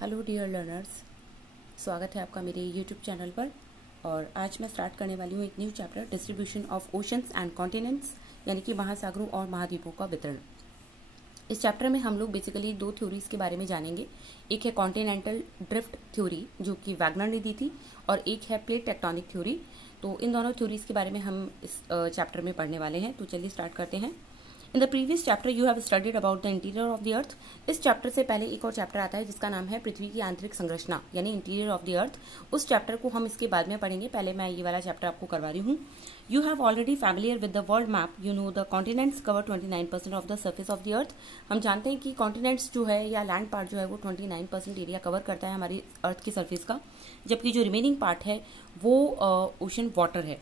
Hello dear learners, स्वागत है आपका मेरे यूट्यूब चैनल पर। और आज मैं स्टार्ट करने वाली हूँ एक new chapter, distribution of oceans and continents, यानी कि महासागरों और महाद्वीपों का वितरण। इस चैप्टर में हम लोग बेसिकली दो थ्योरीज के बारे में जानेंगे। एक है कॉन्टिनेंटल ड्रिफ्ट थ्योरी जो कि वैगनर ने दी थी, और एक है प्लेट टेक्टोनिक थ्योरी। तो इन दोनों थ्योरीज के बारे में हम इस चैप्टर में पढ़ने वाले हैं। तो चलिए स्टार्ट करते हैं। In the previous chapter you have studied about the interior of the अर्थ। इस चैप्टर से पहले एक और चैप्टर आता है जिसका नाम है पृथ्वी की आंतरिक संरचना, यानी इंटीरियर ऑफ द अर्थ। उस चैप्टर को हम इसके बाद में पढ़ेंगे। पहले मैं ये वाला चैप्टर आपको करवा रही हूँ। You have already familiar with the world map. You know the continents cover 29% of the surface of the अर्थ। हम जानते हैं कि कॉन्टिनेंट्स जो है या लैंड पार्ट जो है वो 29% एरिया कवर करता है हमारी अर्थ की सर्फेस का, जबकि जो रिमेनिंग पार्ट है वो ओशन वाटर है।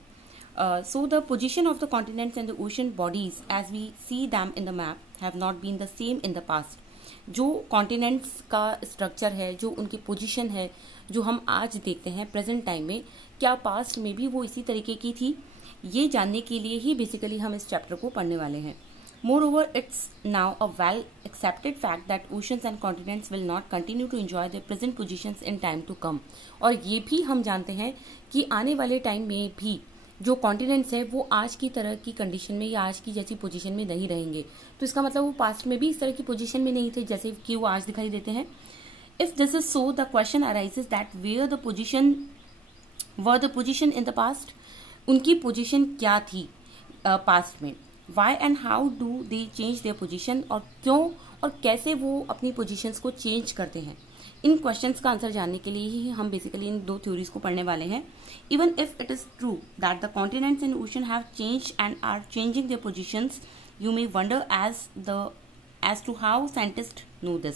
So the position of the continents and the ocean bodies as we see them in the map have not been the same in the past. जो कॉन्टिनेंट्स का structure है, जो उनकी position है, जो हम आज देखते हैं प्रेजेंट टाइम में, क्या पास्ट में भी वो इसी तरीके की थी? ये जानने के लिए ही बेसिकली हम इस चैप्टर को पढ़ने वाले हैं। Moreover, it's now a well accepted fact that oceans and continents will not continue to enjoy their present positions in time to come. और ये भी हम जानते हैं कि आने वाले टाइम में भी जो कॉन्टिनेंट्स है वो आज की तरह की कंडीशन में या आज की जैसी पोजीशन में नहीं रहेंगे। तो इसका मतलब वो पास्ट में भी इस तरह की पोजीशन में नहीं थे जैसे कि वो आज दिखाई देते हैं। If this is so, the question arises that where the position in the past. उनकी पोजीशन क्या थी पास्ट में? Why and how do they change their position, और क्यों और कैसे वो अपनी पोजीशंस को चेंज करते हैं। इन क्वेश्चंस का आंसर जानने के लिए ही हम बेसिकली इन दो थ्योरीज को पढ़ने वाले हैं। Even if it is true that the continents and ocean have changed and are changing their positions, you may wonder as to how scientist know this.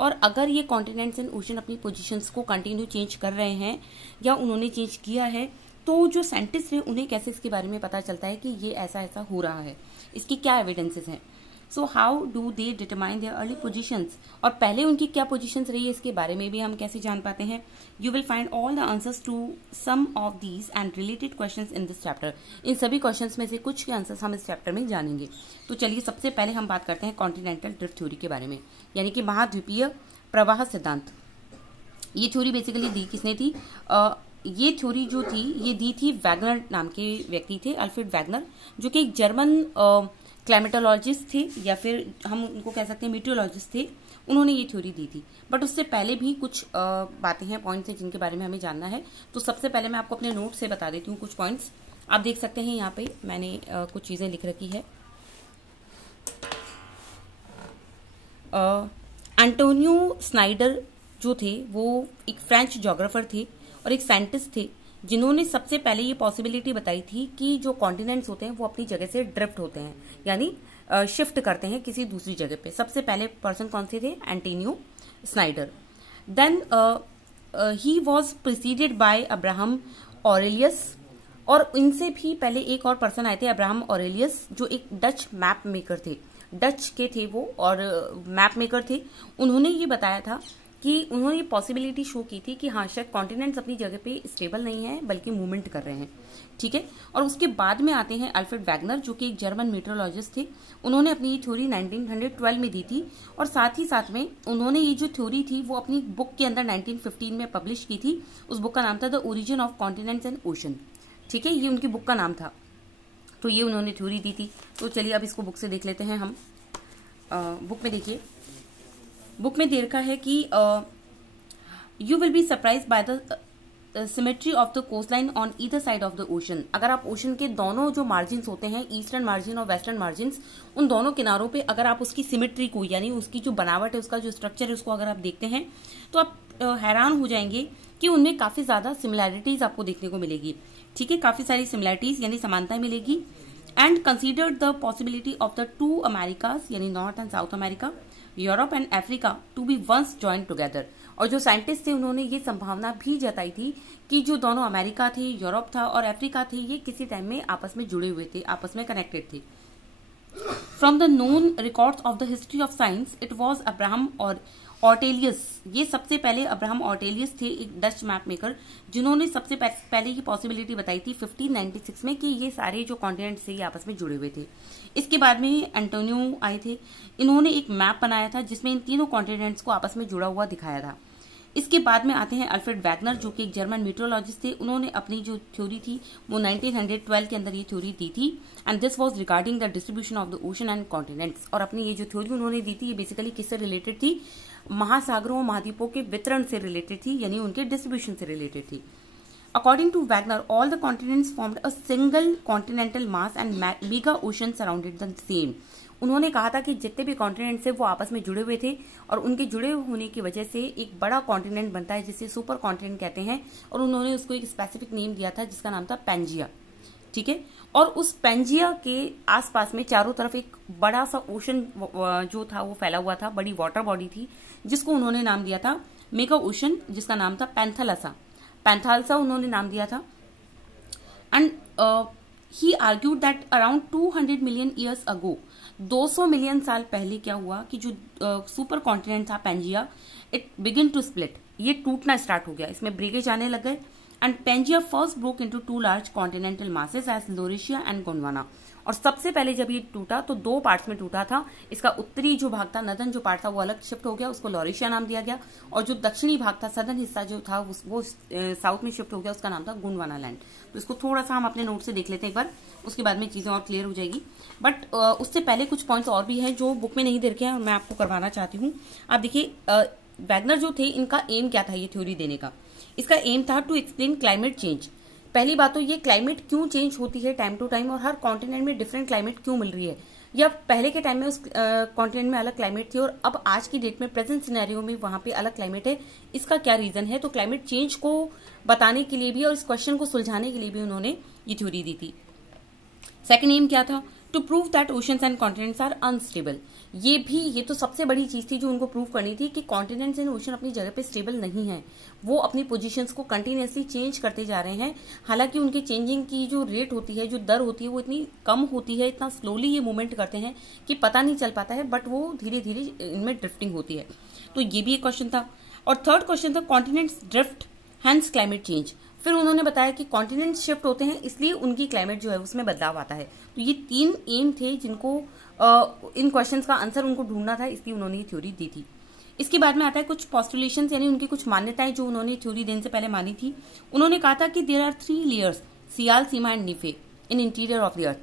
और अगर ये कॉन्टिनेंट्स एंड ओशन अपनी positions को continue change कर रहे हैं या उन्होंने चेंज किया है, तो जो साइंटिस्ट हैं उन्हें कैसे इसके बारे में पता चलता है कि ये ऐसा ऐसा हो रहा है, इसकी क्या एविडेंसेस हैं। So how do they determine their early positions, और पहले उनकी क्या पोजीशंस रही है इसके बारे में भी हम कैसे जान पाते हैं। You will find all the answers to some of these and related questions in this chapter. इन सभी क्वेश्चंस में से कुछ के आंसर्स हम इस चैप्टर में जानेंगे। तो चलिए सबसे पहले हम बात करते हैं कॉन्टिनेंटल ड्रिफ्ट थ्योरी के बारे में, यानी कि महाद्वीपीय प्रवाह सिद्धांत। ये थ्योरी बेसिकली दी किसने थी? ये थ्योरी जो थी ये दी थी वैगनर नाम के व्यक्ति थे, अल्फ्रेड वैगनर, जो कि एक जर्मन क्लाइमेटोलॉजिस्ट थे, या फिर हम उनको कह सकते हैं मीटियोलॉजिस्ट थे। उन्होंने ये थ्योरी दी थी। बट उससे पहले भी कुछ बातें हैं, पॉइंट्स हैं जिनके बारे में हमें जानना है। तो सबसे पहले मैं आपको अपने नोट से बता देती हूँ कुछ पॉइंट्स। आप देख सकते हैं यहाँ पे मैंने कुछ चीजें लिख रखी है। एंटोनियो स्नाइडर जो थे वो एक फ्रेंच ज्योग्राफर थे और एक साइंटिस्ट थे, जिन्होंने सबसे पहले ये पॉसिबिलिटी बताई थी कि जो कॉन्टिनेंट्स होते हैं वो अपनी जगह से ड्रिफ्ट होते हैं, यानी शिफ्ट करते हैं किसी दूसरी जगह पे। सबसे पहले पर्सन कौन से थे? Antonio Snider. Then he was preceded by Abraham Ortelius, और इनसे भी पहले एक और पर्सन आए थे, अब्राहम ऑरेलियस, जो एक डच मैप मेकर थे। डच के थे वो और मैप मेकर थे। उन्होंने ये बताया था कि उन्होंने ये पॉसिबिलिटी शो की थी कि हाँ शायद कॉन्टिनेंट्स अपनी जगह पे स्टेबल नहीं है बल्कि मूवमेंट कर रहे हैं। ठीक है। और उसके बाद में आते हैं अल्फ्रेड वैगनर, जो कि एक जर्मन मीटरोलॉजिस्ट थे। उन्होंने अपनी ये थ्योरी 1912 में दी थी, और साथ ही साथ में उन्होंने ये जो थ्योरी थी वो अपनी बुक के अंदर 1915 में पब्लिश की थी। उस बुक का नाम था the origin of continents and ocean. ठीक है, ये उनकी बुक का नाम था। तो ये उन्होंने थ्योरी दी थी। तो चलिए अब इसको बुक से देख लेते हैं हम। बुक में देखिए, बुक में दे रखा है कि you will be surprise by the symmetry of the coastline on either side of the ocean. अगर आप ओशन के दोनों जो मार्जिन होते हैं, ईस्टर्न मार्जिन और वेस्टर्न मार्जिन, उन दोनों किनारों पे अगर आप उसकी सिमेट्री को, यानी उसकी जो बनावट है, उसका जो स्ट्रक्चर है, उसको अगर आप देखते हैं तो आप हैरान हो जाएंगे कि उनमें काफी ज्यादा सिमिलैरिटीज आपको देखने को मिलेगी। ठीक है, काफी सारी सिमिलैरिटीज यानी समानताएं मिलेगी। And considered the possibility of the two Americas, यानी north and south America, Europe and Africa to be once joined together. और जो साइंटिस्ट थे उन्होंने ये संभावना भी जताई थी कि जो दोनों अमेरिका थे, यूरोप था और अफ्रीका थे, ये किसी टाइम में आपस में जुड़े हुए थे, आपस में कनेक्टेड थे। From the known records of the history of science it was Abraham और ऑर्टेलियस। ये सबसे पहले अब्राहम ऑर्टेलियस थे, एक डच मैप मेकर, जिन्होंने सबसे पहले ये पॉसिबिलिटी बताई थी 1596 में कि ये सारे जो कॉन्टिनेंट्स थे ये आपस में जुड़े हुए थे। इसके बाद में एंटोनियो आए थे। इन्होंने एक मैप बनाया था जिसमें इन तीनों कॉन्टिनेंट्स को आपस में जुड़ा हुआ दिखाया था। इसके बाद में आते हैं अल्फ्रेड वैगनर, जो कि एक जर्मन मीटरोलॉजिस्ट थे। उन्होंने अपनी जो थ्योरी थी वो 1912 के अंदर ये थ्योरी दी थी, and this was regarding the distribution of the ocean and continents. और अपनी ये जो थ्योरी उन्होंने दी थी ये बेसिकली किससे रिलेटेड थी, महासागरों और महाद्वीपों के वितरण से रिलेटेड थी, यानी उनके डिस्ट्रीब्यूशन से रिलेटेड थी। According to Wagner, all the continents formed a single continental mass and mega ocean surrounded the same. उन्होंने कहा था कि जितने भी कॉन्टिनेंट्स है वो आपस में जुड़े हुए थे और उनके जुड़े होने की वजह से एक बड़ा कॉन्टिनेंट बनता है जिसे सुपर कॉन्टिनेंट कहते हैं, और उन्होंने उसको एक स्पेसिफिक नेम दिया था जिसका नाम था पैंजिया। ठीक है, और उस पैंजिया के आसपास में चारों तरफ एक बड़ा सा ओशन जो था वो फैला हुआ था, बड़ी वाटर बॉडी थी जिसको उन्होंने नाम दिया था मेगा ओशन, जिसका नाम था पैंथालसा उन्होंने नाम दिया था। And he argued that around 200 million years ago, 200 million साल पहले क्या हुआ कि जो सुपर कॉन्टिनेंट था Pangaea, it begin to split, ये टूटना स्टार्ट हो गया, इसमें ब्रेकेज आने लग गए। And Pangaea first broke into 2 large continental masses as Laurasia and Gondwana. और सबसे पहले जब ये टूटा तो 2 पार्ट्स में टूटा था। इसका उत्तरी जो भाग था, नदन जो पार्ट था वो अलग शिफ्ट हो गया, उसको लोरेशिया नाम दिया गया, और जो दक्षिणी भाग था, सदर्न हिस्सा जो था वो साउथ में शिफ्ट हो गया, उसका नाम था गोंडवाना लैंड। तो इसको थोड़ा सा हम अपने नोट से देख लेते हैं एक बार, उसके बाद में चीजें और क्लियर हो जाएगी। बट उससे पहले कुछ पॉइंट्स और भी हैं जो बुक में नहीं दे रखे हैं और मैं आपको करवाना चाहती हूँ। आप देखिए, वैगनर जो थे इनका एम क्या था ये थ्योरी देने का, इसका एम था टू एक्सप्लेन क्लाइमेट चेंज। पहली बात तो ये क्लाइमेट क्यों चेंज होती है टाइम टू टाइम और हर कॉन्टिनेंट में डिफरेंट क्लाइमेट क्यों मिल रही है, या पहले के टाइम में उस कॉन्टिनेंट में अलग क्लाइमेट थी और अब आज की डेट में प्रेजेंट सिनेरियो में वहां पे अलग क्लाइमेट है, इसका क्या रीजन है। तो क्लाइमेट चेंज को बताने के लिए भी और इस क्वेश्चन को सुलझाने के लिए भी उन्होंने ये थ्योरी दी थी। सेकेंड एम क्या था, to prove that oceans and continents are unstable. ये तो सबसे बड़ी चीज थी जो उनको प्रूव करनी थी कि कॉन्टिनेंट्स एंड ओशन अपनी जगह पे स्टेबल नहीं है, वो अपनी पोजीशंस को कंटिन्यूअसली चेंज करते जा रहे हैं। हालांकि उनके चेंजिंग की जो रेट होती है, जो दर होती है, वो इतनी कम होती है, इतना स्लोली ये मूवमेंट करते हैं कि पता नहीं चल पाता है, बट वो धीरे धीरे इनमें ड्रिफ्टिंग होती है। तो ये भी एक क्वेश्चन था। और थर्ड क्वेश्चन था continents drift hence climate change. फिर उन्होंने बताया कि कॉन्टिनेंट शिफ्ट होते हैं इसलिए उनकी क्लाइमेट जो है उसमें बदलाव आता है। तो ये 3 एम थे जिनको इन क्वेश्चंस का आंसर उनको ढूंढना था, इसलिए उन्होंने ये थ्योरी दी थी। इसके बाद में आता है कुछ पॉस्टुलेशंस, यानी उनकी कुछ मान्यताएं जो उन्होंने थ्योरी देने से पहले मानी थी। उन्होंने कहा था कि there are 3 layers, sial, sima and nife, in interior of the earth.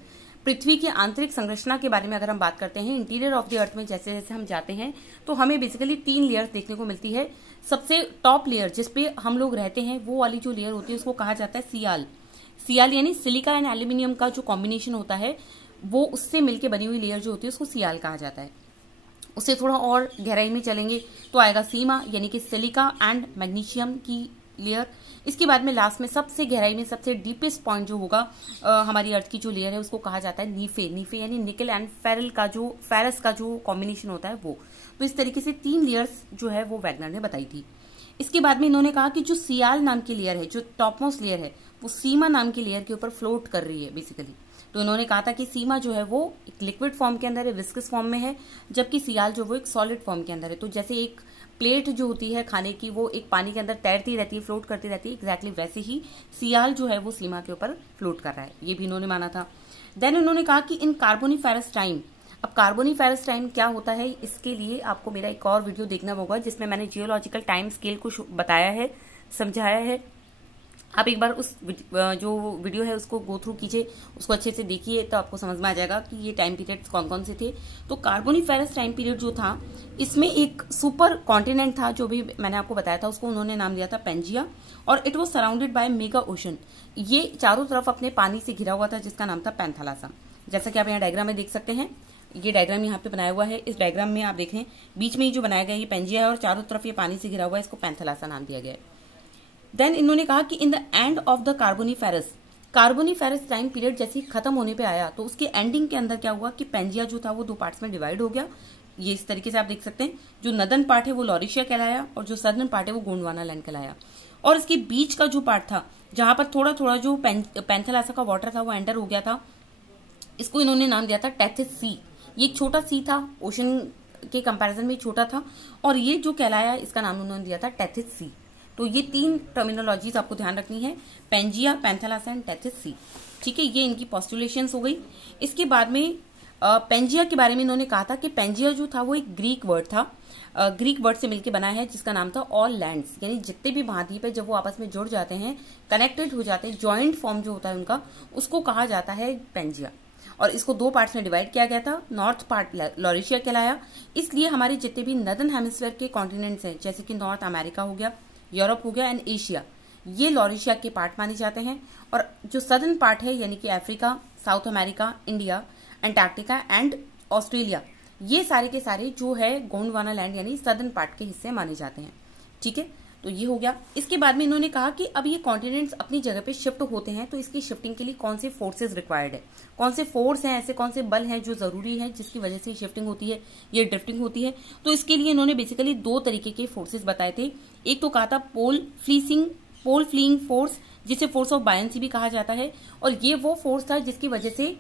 पृथ्वी की आंतरिक संरचना के बारे में अगर हम बात करते हैं, इंटीरियर ऑफ द अर्थ में जैसे जैसे हम जाते हैं तो हमें बेसिकली 3 लेयर्स देखने को मिलती है। सबसे टॉप लेयर जिसपे हम लोग रहते हैं वो वाली जो लेयर होती है उसको कहा जाता है सियाल यानी सिलिका एंड एल्यूमिनियम का जो कॉम्बिनेशन होता है वो उससे मिलके बनी हुई लेयर जो होती है उसको सियाल कहा जाता है। उससे थोड़ा और गहराई में चलेंगे तो आएगा सीमा, यानी कि सिलिका एंड मैग्नीशियम की लेयर। इसके बाद में लास्ट में सबसे गहराई में सबसे डीपेस्ट पॉइंट जो होगा हमारी अर्थ की जो लेयर है उसको कहा जाता है नीफे यानी निकल एंड फेरस का जो कॉम्बिनेशन होता है वो। तो इस तरीके से 3 लेयर्स जो है वो वैगनर ने बताई थी। इसके बाद में इन्होंने कहा कि जो सियाल नाम की लेयर है, जो टॉपमोस्ट लेयर है, वो सीमा नाम की लेयर के ऊपर फ्लोट कर रही है बेसिकली। तो इन्होंने कहा था कि सीमा जो है वो एक लिक्विड फॉर्म के अंदर है, विस्कस फॉर्म में है, जबकि सियाल जो वो एक सॉलिड फॉर्म के अंदर है। तो जैसे एक प्लेट जो होती है खाने की वो एक पानी के अंदर तैरती रहती है, फ्लोट करती रहती है, एग्जैक्टली वैसे ही सियाल जो है वो सीमा के ऊपर फ्लोट कर रहा है, ये भी इन्होंने माना था। देन उन्होंने कहा कि इन कार्बोनिफेरस टाइम, अब कार्बोनिफेरस टाइम क्या होता है इसके लिए आपको मेरा एक और वीडियो देखना होगा जिसमें मैंने जियोलॉजिकल टाइम स्केल को बताया है, समझाया है। आप एक बार उस जो वीडियो है उसको गो थ्रू कीजिए, उसको अच्छे से देखिए, तो आपको समझ में आ जाएगा कि ये टाइम पीरियड कौन कौन से थे। तो कार्बोनिफेरस टाइम पीरियड जो था इसमें एक सुपर कॉन्टिनेंट था जो भी मैंने आपको बताया था, उसको उन्होंने नाम दिया था पैंजिया, और it was surrounded by mega ocean. ये चारों तरफ अपने पानी से घिरा हुआ था जिसका नाम था पैंथालासा। जैसा कि आप यहाँ डायग्राम में देख सकते हैं, ये डायग्राम यहाँ पे बनाया हुआ है। इस डायग्राम में आप देखें बीच में जो बनाया गया ये पैंजिया है और चारों तरफ ये पानी से घिरा हुआ है, इसको पैंथालासा नाम दिया गया है। देन इन्होंने कहा कि in the end of the Carboniferous time period जैसे खत्म होने पे आया तो उसके एंडिंग के अंदर क्या हुआ कि पैंजिया जो था वो 2 पार्ट्स में डिवाइड हो गया। ये इस तरीके से आप देख सकते हैं, जो नदन पार्ट है वो लोरेशिया कहलाया और जो सदर्न पार्ट है वो गोंडवाना लैंड कहलाया। और इसके बीच का जो पार्ट था जहां पर थोड़ा थोड़ा जो पैंथालासा का वाटर था वो एंटर हो गया था, इसको इन्होंने नाम दिया था टेथिस सी। ये छोटा सी था, ओशन के कंपैरिजन में छोटा था, और ये जो कहलाया इसका नाम उन्होंने दिया था टेथिस सी। तो ये 3 टर्मिनोलॉजीज आपको ध्यान रखनी है, Pangaea, Panthalassa and Tethys sea. ठीक है, ये इनकी पॉस्टुलेशंस हो गई। इसके बाद में पैंजिया के बारे में इन्होंने कहा था कि पैंजिया जो था वो एक ग्रीक वर्ड था ग्रीक वर्ड से मिलकर बना है जिसका नाम था ऑल लैंड्स, यानी जितने भी महाद्वीप है जब वो आपस में जुड़ जाते हैं, कनेक्टेड हो जाते हैं, ज्वाइंट फॉर्म जो होता है उनका, उसको कहा जाता है पेंजिया। और इसको 2 पार्ट्स में डिवाइड किया गया था। नॉर्थ पार्ट लॉरेशिया कहलाया, इसलिए हमारे जितने भी नदर्न हेमिस्फीयर के कॉन्टिनेंट्स हैं जैसे कि नॉर्थ अमेरिका हो गया, यूरोप हो गया एंड एशिया, ये लॉरेशिया के पार्ट माने जाते हैं। और जो सदर्न पार्ट है यानी कि Africa, south America, India, Antarctica and Australia, ये सारे के सारे जो है गोंडवाना लैंड यानी सदर्न पार्ट के हिस्से माने जाते हैं। ठीक है, तो ये हो गया। इसके बाद में इन्होंने कहा कि अब ये कॉन्टिनेंट्स अपनी जगह पे शिफ्ट होते हैं तो इसकी शिफ्टिंग के लिए कौन से फोर्सेज रिक्वायर्ड है, कौन से फोर्स हैं, ऐसे कौन से बल हैं जो जरूरी है जिसकी वजह से शिफ्टिंग होती है, ये ड्रिफ्टिंग होती है। तो इसके लिए इन्होंने बेसिकली 2 तरीके के फोर्सेज बताए थे। एक तो कहा था पोल फ्लीइंग फोर्स, जिसे फोर्स ऑफ बायंसी भी कहा जाता है, और ये वो फोर्स था जिसकी वजह से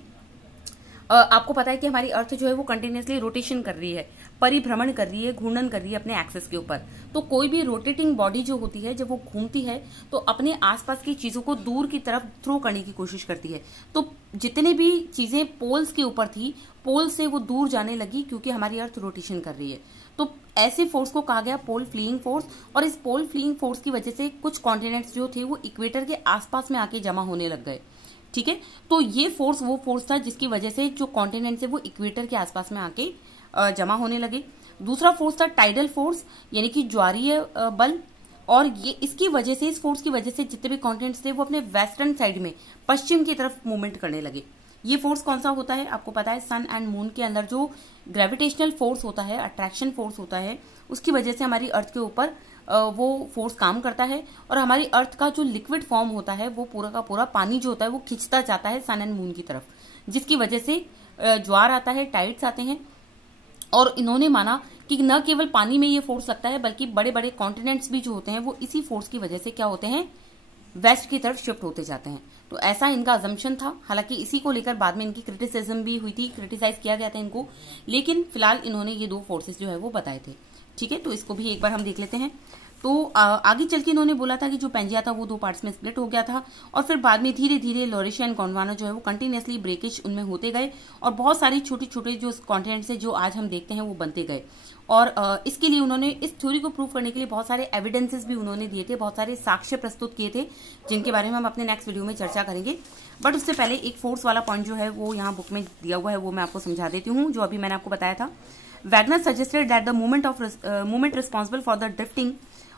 आपको पता है कि हमारी अर्थ जो है वो कंटिन्यूसली रोटेशन कर रही है, परिभ्रमण कर रही है, घूर्णन कर रही है अपने एक्सेस के ऊपर। तो कोई भी रोटेटिंग बॉडी जो होती है जब वो घूमती है तो अपने आसपास की चीजों को दूर की तरफ थ्रो करने की कोशिश करती है। तो जितने भी चीजें पोल्स के ऊपर थी, पोल से वो दूर जाने लगी क्योंकि हमारी अर्थ रोटेशन कर रही है। तो ऐसे फोर्स को कहा गया पोल फ्लीइंग फोर्स। और इस पोल फ्लीइंग फोर्स की वजह से कुछ कॉन्टिनेंट्स जो थे वो इक्वेटर के आसपास में आके जमा होने लग गए। ठीक है, तो ये फोर्स वो फोर्स था जिसकी वजह से जो कॉन्टिनेंट्स है वो इक्वेटर के आसपास में आके जमा होने लगे। दूसरा फोर्स था टाइडल फोर्स, यानी कि ज्वारीय बल। और ये इसकी वजह से, इस फोर्स की वजह से जितने भी कॉन्टिनेंट्स थे वो अपने वेस्टर्न साइड में पश्चिम की तरफ मूवमेंट करने लगे। ये फोर्स कौन सा होता है आपको पता है, सन एंड मून के अंदर जो ग्रेविटेशनल फोर्स होता है, अट्रैक्शन फोर्स होता है, उसकी वजह से हमारी अर्थ के ऊपर वो फोर्स काम करता है। और हमारी अर्थ का जो लिक्विड फॉर्म होता है वो पूरा का पूरा पानी जो होता है वो खिंचता जाता है सन एंड मून की तरफ, जिसकी वजह से ज्वार आता है, टाइड्स आते हैं। और इन्होंने माना कि न केवल पानी में ये फोर्स लगता है बल्कि बड़े बड़े कॉन्टिनेंट्स भी जो होते हैं वो इसी फोर्स की वजह से क्या होते हैं, वेस्ट की तरफ शिफ्ट होते जाते हैं। तो ऐसा इनका अजम्पशन था। हालांकि इसी को लेकर बाद में इनकी क्रिटिसिज्म भी हुई थी, क्रिटिसाइज किया गया था इनको, लेकिन फिलहाल इन्होंने ये 2 फोर्सेस जो है वो बताए थे। ठीक है, तो इसको भी एक बार हम देख लेते हैं। तो आगे चल के इन्होंने बोला था कि जो पेंजिया था वो 2 पार्ट्स में स्प्लिट हो गया था और फिर बाद में धीरे धीरे लॉरेशिया एंड गोंडवाना जो है वो कंटिन्यूसली ब्रेकिश उनमें होते गए और बहुत सारी छोटे छोटे जो कॉन्टिनेंट्स है जो आज हम देखते हैं वो बनते गए। और इसके लिए उन्होंने इस थ्योरी को प्रूव करने के लिए बहुत सारे एविडेंसेस भी उन्होंने दिए थे, बहुत सारे साक्ष्य प्रस्तुत किए थे, जिनके बारे में हम अपने नेक्स्ट वीडियो में चर्चा करेंगे। बट उससे पहले एक फोर्स वाला पॉइंट जो है वो यहाँ बुक में दिया हुआ है वो मैं आपको समझा देती हूँ, जो अभी मैंने आपको बताया था। Wegener suggested that the movement responsible for the drifting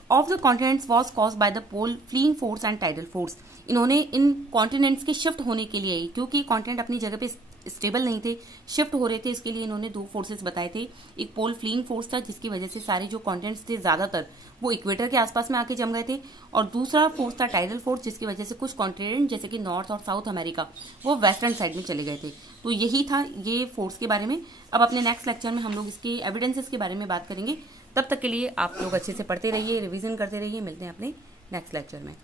of the continents was caused by the pole fleeing force and tidal force. इन्होंने इन कॉन्टिनेंट्स के शिफ्ट होने के लिए, क्योंकि कॉन्टिनेंट अपनी जगह पे स्टेबल नहीं थे, शिफ्ट हो रहे थे, इसके लिए इन्होंने 2 फोर्सेस बताए थे। एक पोल फ्लीइंग फोर्स था जिसकी वजह से सारे जो कॉन्टिनेंट्स थे ज्यादातर वो इक्वेटर के आसपास में आके जम गए थे, और दूसरा फोर्स था टाइडल फोर्स जिसकी वजह से कुछ कॉन्टिनेंट जैसे कि नॉर्थ और साउथ अमेरिका वो वेस्टर्न साइड में चले गए थे। तो यही था ये फोर्स के बारे में। अब अपने नेक्स्ट लेक्चर में हम लोग इसके एविडेंसेस के बारे में बात करेंगे। तब तक के लिए आप लोग अच्छे से पढ़ते रहिए, रिवीजन करते रहिए। मिलते हैं अपने नेक्स्ट लेक्चर में।